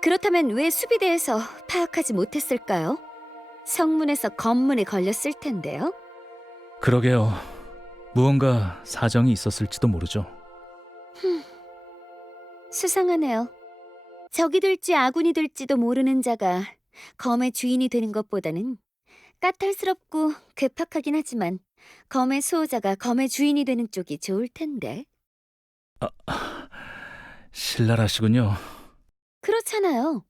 그렇다면 왜 수비대에서 파악하지 못했을까요? 성문에서 검문에 걸렸을 텐데요. 그러게요. 무언가 사정이 있었을지도 모르죠. 수상하네요. 적이 될지 아군이 될지도 모르는 자가 검의 주인이 되는 것보다는 까탈스럽고 괴팍하긴 하지만 검의 수호자가 검의 주인이 되는 쪽이 좋을 텐데. 신랄하시군요. 그렇잖아요.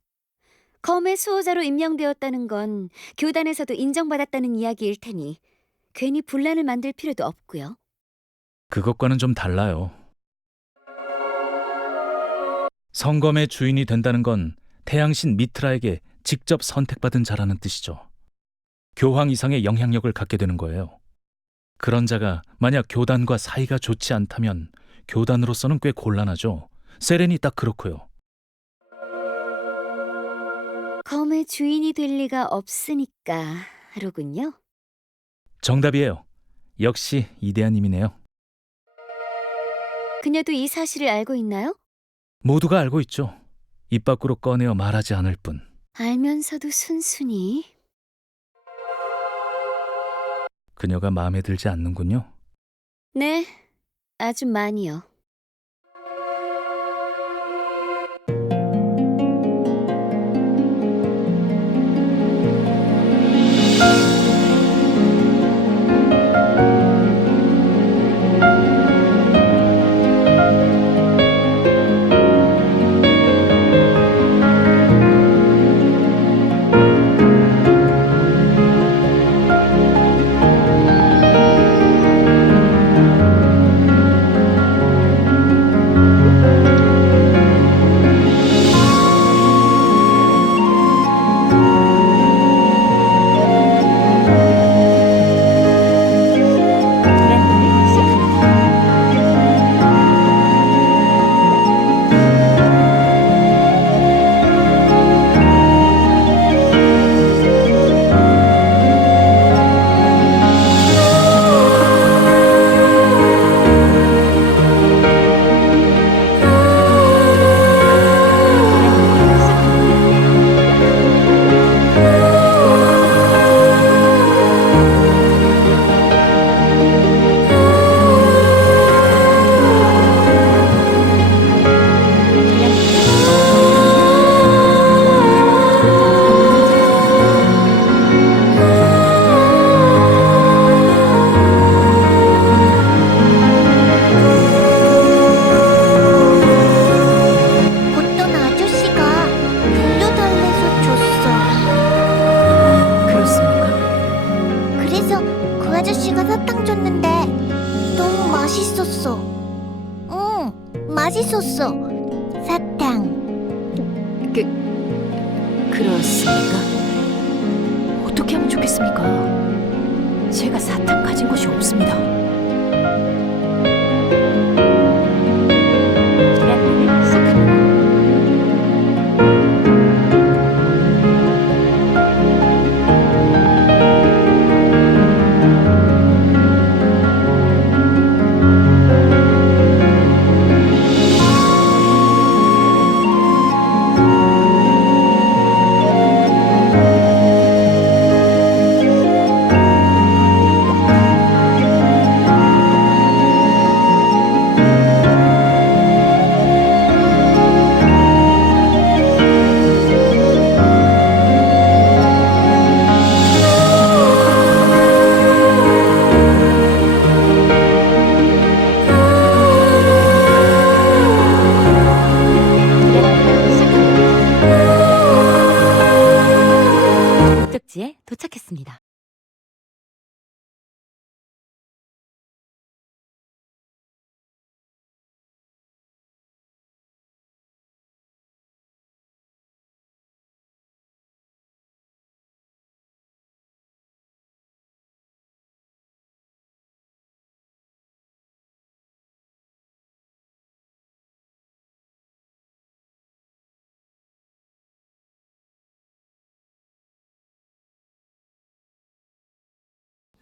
검의 수호자로 임명되었다는 건 교단에서도 인정받았다는 이야기일 테니 괜히 분란을 만들 필요도 없고요. 그것과는 좀 달라요. 성검의 주인이 된다는 건 태양신 미트라에게 직접 선택받은 자라는 뜻이죠. 교황 이상의 영향력을 갖게 되는 거예요. 그런 자가 만약 교단과 사이가 좋지 않다면 교단으로서는 꽤 곤란하죠. 세렌이 딱 그렇고요. 검의 주인이 될 리가 없으니까 로군요. 정답이에요. 역시 이대한님이네요. 그녀도 이 사실을 알고 있나요? 모두가 알고 있죠. 입 밖으로 꺼내어 말하지 않을 뿐. 알면서도 순순히 그녀가 마음에 들지 않는군요. 네, 아주 많이요.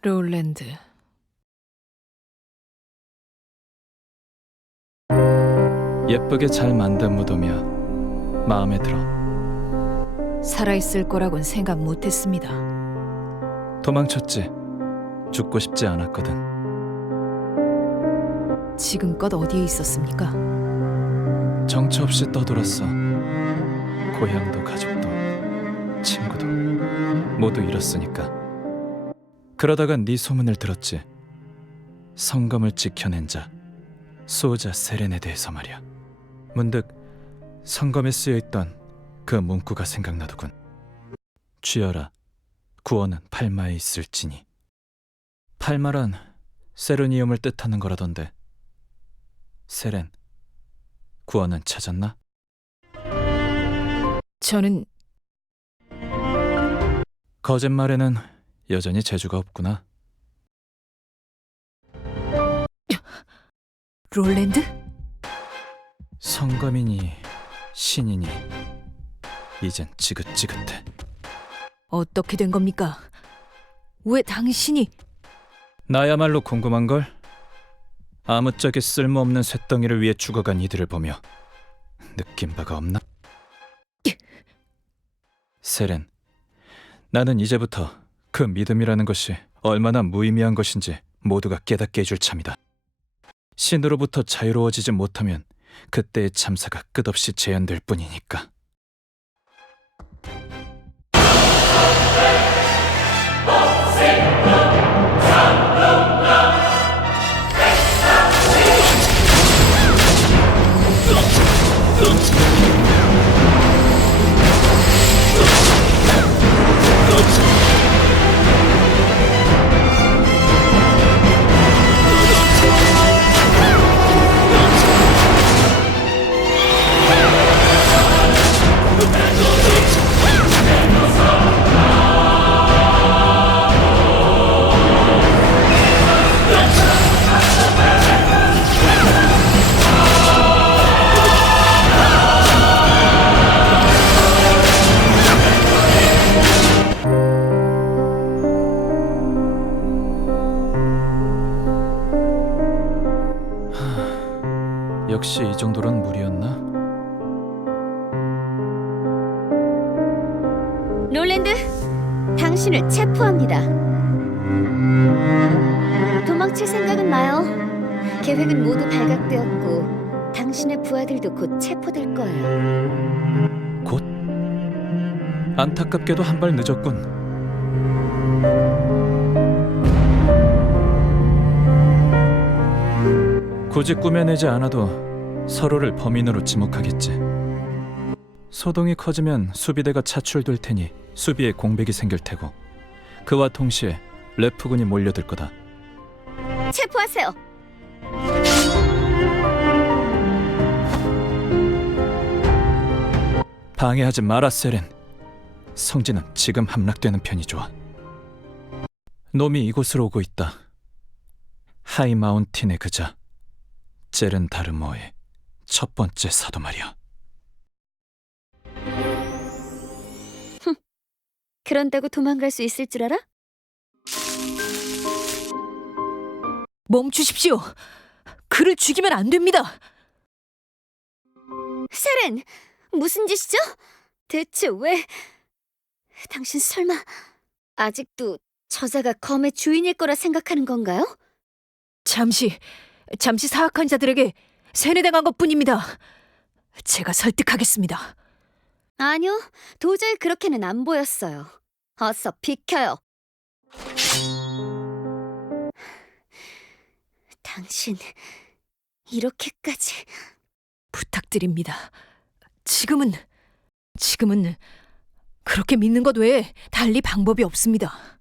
롤랜드. 예쁘게 잘 만든 무덤이야. 마음에 들어. 살아있을 거라곤 생각 못했습니다. 도망쳤지. 죽고 싶지 않았거든. 지금껏 어디에 있었습니까? 정처 없이 떠돌았어. 고향도 가족도 친구도 모두 잃었으니까. 그러다가 네 소문을 들었지. 성검을 지켜낸 자 수호자 세렌에 대해서 말이야. 문득 성검에 쓰여 있던 그 문구가 생각나더군. 쥐어라. 구원은 팔마에 있을지니. 팔마란 세르니움을 뜻하는 거라던데. 세렌, 구원은 찾았나? 저는 거짓말에는 여전히 재주가 없구나. 롤랜드? 성검이니 신이니 이젠 지긋지긋해. 어떻게 된 겁니까? 왜 당신이 나야말로 궁금한 걸. 아무짝에 쓸모없는 쇳덩이를 위해 죽어간 이들을 보며 느낀 바가 없나? 세렌, 나는 이제부터 그 믿음이라는 것이 얼마나 무의미한 것인지 모두가 깨닫게 해줄 참이다. 신으로부터 자유로워지지 못하면 그때의 참사가 끝없이 재현될 뿐이니까. 부하들도 곧 체포될 거예요. 곧? 안타깝게도 한 발 늦었군. 굳이 꾸며내지 않아도 서로를 범인으로 지목하겠지. 소동이 커지면 수비대가 차출될 테니 수비에 공백이 생길 테고 그와 동시에 레프군이 몰려들 거다. 체포하세요. 방해하지 마라 세렌. 성진은 지금 함락되는 편이 좋아. 놈이 이곳으로 오고 있다. 하이 마운틴의 그자 제른 다르모의 첫 번째 사도 말이야. 그런다고 도망갈 수 있을 줄 알아? 멈추십시오. 그를 죽이면 안 됩니다. 세렌, 무슨 짓이죠? 대체 왜? 당신 설마 아직도 저자가 검의 주인일 거라 생각하는 건가요? 잠시 잠시 사악한 자들에게 세뇌당한 것뿐입니다. 제가 설득하겠습니다. 아니요, 도저히 그렇게는 안 보였어요. 어서 비켜요. 당신 이렇게까지 부탁드립니다. 지금은 지금은 그렇게 믿는 것 외에 달리 방법이 없습니다.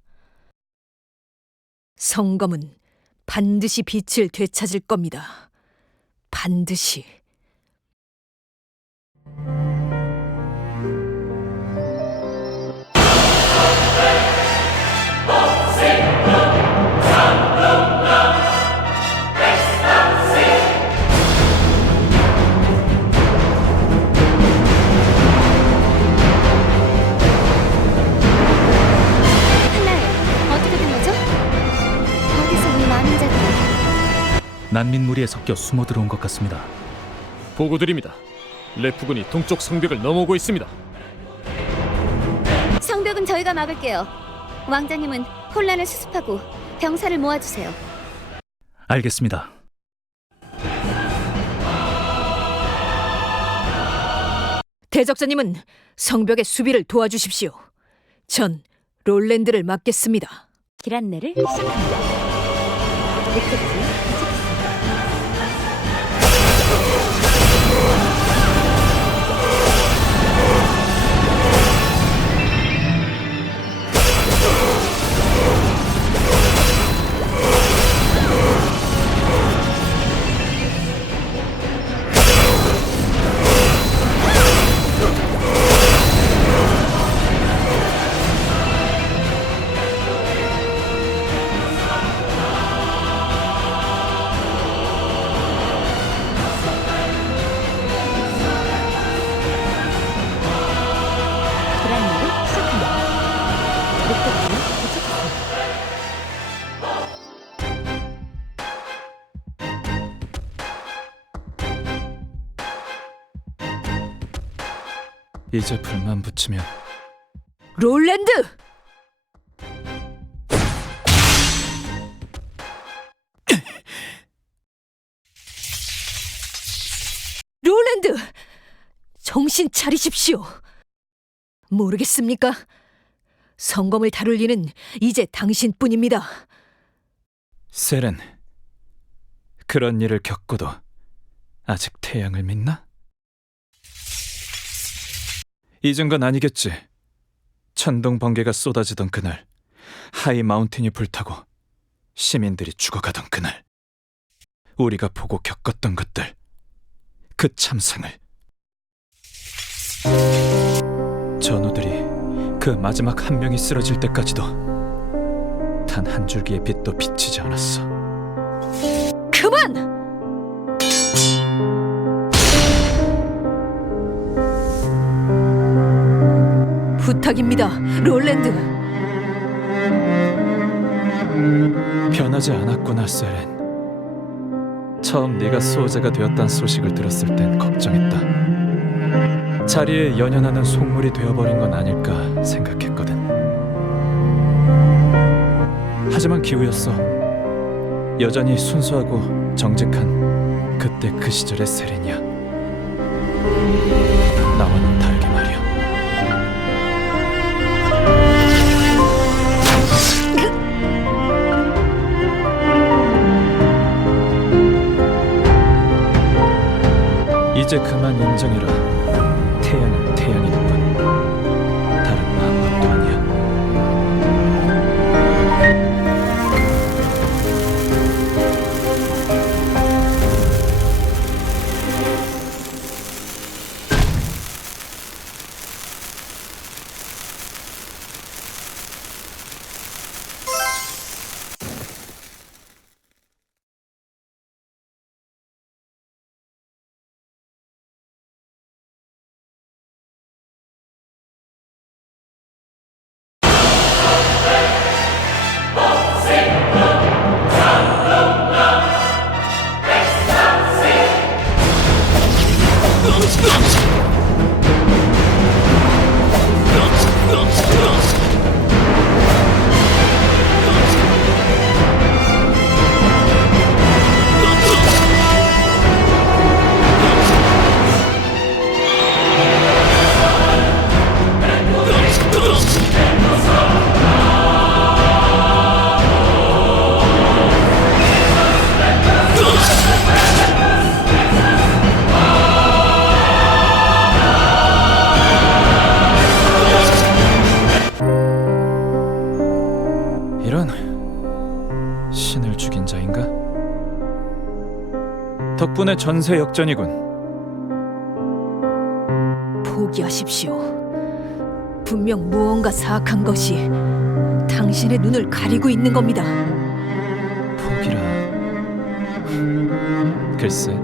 성검은 반드시 빛을 되찾을 겁니다. 반드시. 난민 무리에 섞여 숨어 들어온 것 같습니다. 보고드립니다. 레프군이 동쪽 성벽을 넘어오고 있습니다. 성벽은 저희가 막을게요. 왕자님은 혼란을 수습하고 병사를 모아주세요. 알겠습니다. 대적자님은 성벽의 수비를 도와주십시오. 전 롤랜드를 맡겠습니다. 길 안내를 시작합니다. Oh! 이제 불만 붙이면 롤랜드! 롤랜드! 정신 차리십시오. 모르겠습니까? 성검을 다룰 리는 이제 당신뿐입니다. 세렌 그런 일을 겪고도 아직 태양을 믿나? 잊은 건 아니겠지. 천둥 번개가 쏟아지던 그날, 하이 마운틴이 불타고 시민들이 죽어가던 그날, 우리가 보고 겪었던 것들, 그 참상을. 전우들이 그 마지막 한 명이 쓰러질 때까지도 단 한 줄기의 빛도 비치지 않았어. 부탁입니다, 롤랜드. 변하지 않았구나, 세렌. 처음 네가 수호자가 되었단 소식을 들었을 땐 걱정했다. 자리에 연연하는 속물이 되어버린 건 아닐까 생각했거든. 하지만 기우였어. 여전히 순수하고 정직한 그때 그 시절의 세렌이야. 나와는 이제 그만 인정해라. 태양은 태양일 뿐. 다 이런 신을 죽인 자인가? 덕분에 전세 역전이군. 포기하십시오. 분명 무언가 사악한 것이 당신의 눈을 가리고 있는 겁니다. 포기라. 글쎄,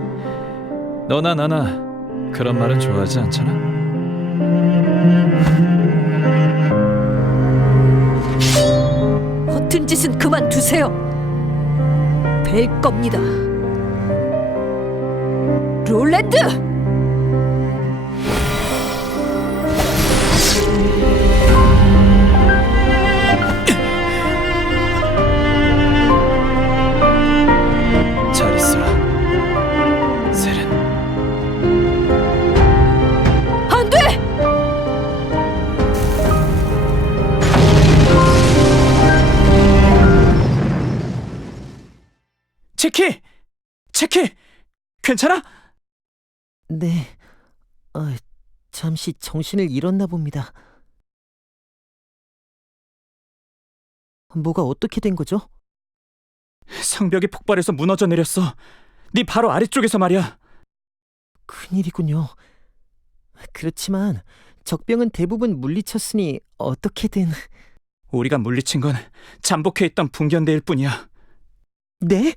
너나 나나 그런 말은 좋아하지 않잖아. 무슨 짓은 그만두세요. 뵐 겁니다. 롤랜드! 괜찮아? 네, 아, 잠시 정신을 잃었나 봅니다. 뭐가 어떻게 된 거죠? 성벽이 폭발해서 무너져 내렸어. 네 바로 아래쪽에서 말이야. 큰일이군요. 그렇지만 적병은 대부분 물리쳤으니 어떻게든... 우리가 물리친 건 잠복해 있던 붕견대일 뿐이야. 네?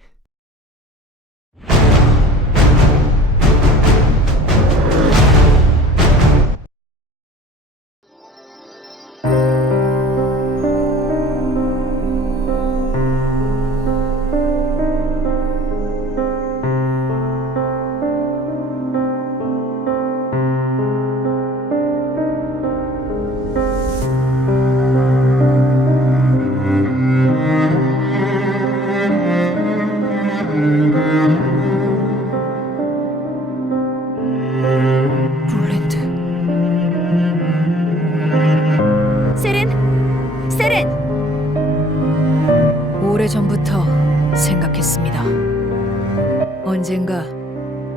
언젠가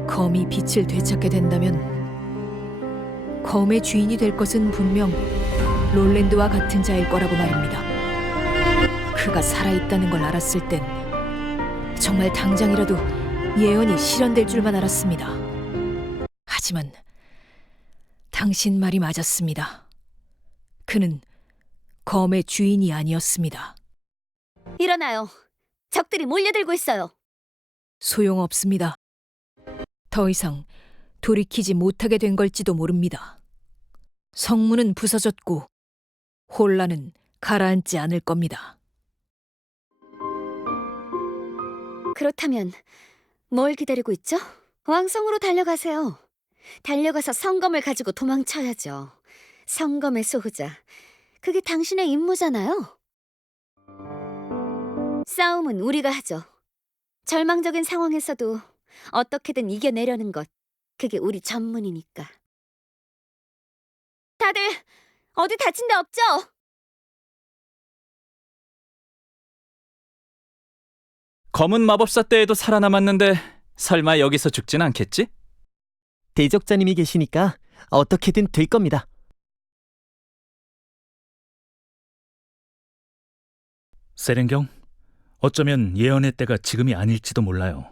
검이 빛을 되찾게 된다면 검의 주인이 될 것은 분명 롤랜드와 같은 자일 거라고 말입니다. 그가 살아있다는 걸 알았을 땐 정말 당장이라도 예언이 실현될 줄만 알았습니다. 하지만 당신 말이 맞았습니다. 그는 검의 주인이 아니었습니다. 일어나요. 적들이 몰려들고 있어요. 소용없습니다. 더 이상 돌이키지 못하게 된 걸지도 모릅니다. 성문은 부서졌고 혼란은 가라앉지 않을 겁니다. 그렇다면 뭘 기다리고 있죠? 왕성으로 달려가세요. 달려가서 성검을 가지고 도망쳐야죠. 성검의 소후자. 그게 당신의 임무잖아요. 싸움은 우리가 하죠. 절망적인 상황에서도 어떻게든 이겨내려는 것. 그게 우리 전문이니까. 다들 어디 다친 데 없죠? 검은 마법사 때에도 살아남았는데 설마 여기서 죽진 않겠지? 대적자님이 계시니까 어떻게든 될 겁니다. 세렌경, 어쩌면 예언의 때가 지금이 아닐지도 몰라요.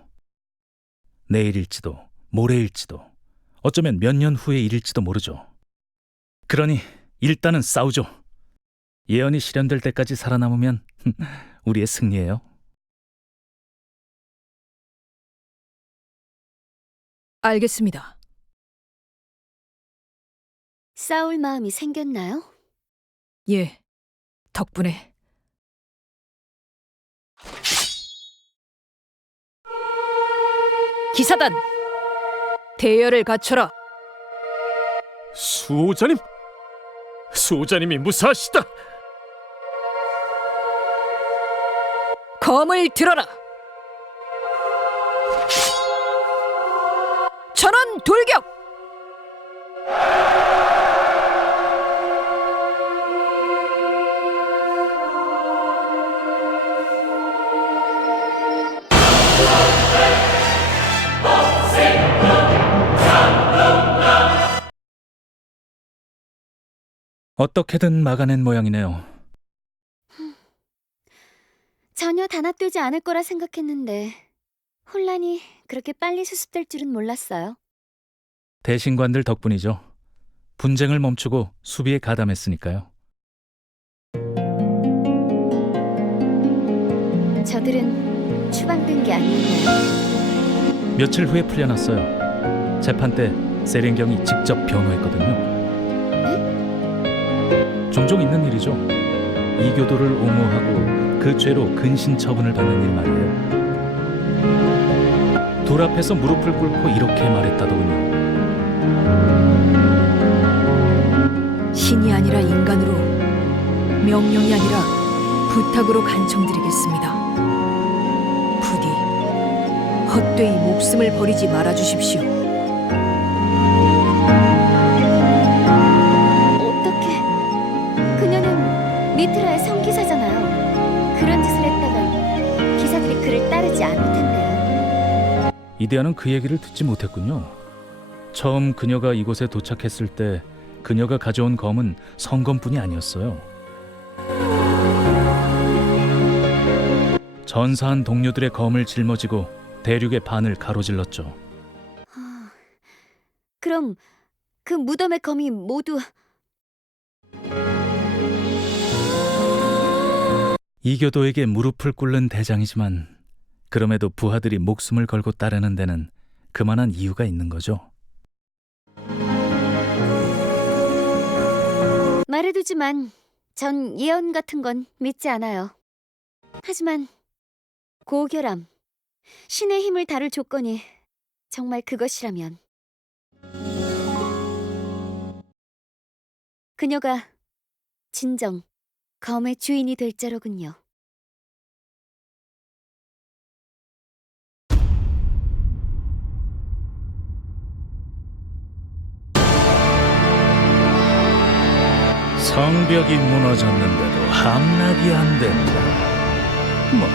내일일지도, 모레일지도, 어쩌면 몇 년 후의 일일지도 모르죠. 그러니 일단은 싸우죠. 예언이 실현될 때까지 살아남으면 우리의 승리예요. 알겠습니다. 싸울 마음이 생겼나요? 예, 덕분에. 기사단! 대열을 갖춰라. 수호자님, 수호자님이 무사하시다. 검을 들어라. 어떻게든 막아낸 모양이네요. 전혀 단합되지 않을 거라 생각했는데 혼란이 그렇게 빨리 수습될 줄은 몰랐어요. 대신관들 덕분이죠. 분쟁을 멈추고 수비에 가담했으니까요. 저들은 추방된 게 아니에요. 며칠 후에 풀려났어요. 재판 때 세렌경이 직접 변호했거든요. 종종 있는 일이죠. 이교도를 옹호하고 그 죄로 근신 처분을 받는 일 말이에요. 불 앞에서 무릎을 꿇고 이렇게 말했다더군요. 신이 아니라 인간으로 명령이 아니라 부탁으로 간청드리겠습니다. 부디 헛되이 목숨을 버리지 말아 주십시오. 이데아는 그 얘기를 듣지 못했군요. 처음 그녀가 이곳에 도착했을 때 그녀가 가져온 검은 성검뿐이 아니었어요. 전사한 동료들의 검을 짊어지고 대륙의 반을 가로질렀죠. 하, 그럼 그 무덤의 검이 모두 이교도에게 무릎을 꿇는 대장이지만 그럼에도 부하들이 목숨을 걸고 따르는 데는 그만한 이유가 있는 거죠. 말해두지만 전 예언 같은 건 믿지 않아요. 하지만 고결함, 신의 힘을 다룰 조건이 정말 그것이라면 그녀가 진정 검의 주인이 될 자로군요. 성벽이 무너졌는데도 함락이 안 된다. 뭐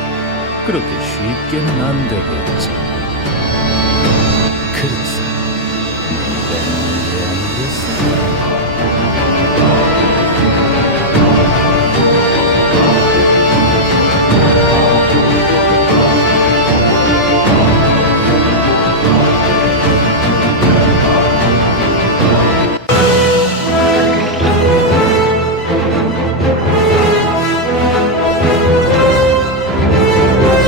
그렇게 쉽게는 안 되겠지. 그래서 내가 문제 아니겠어?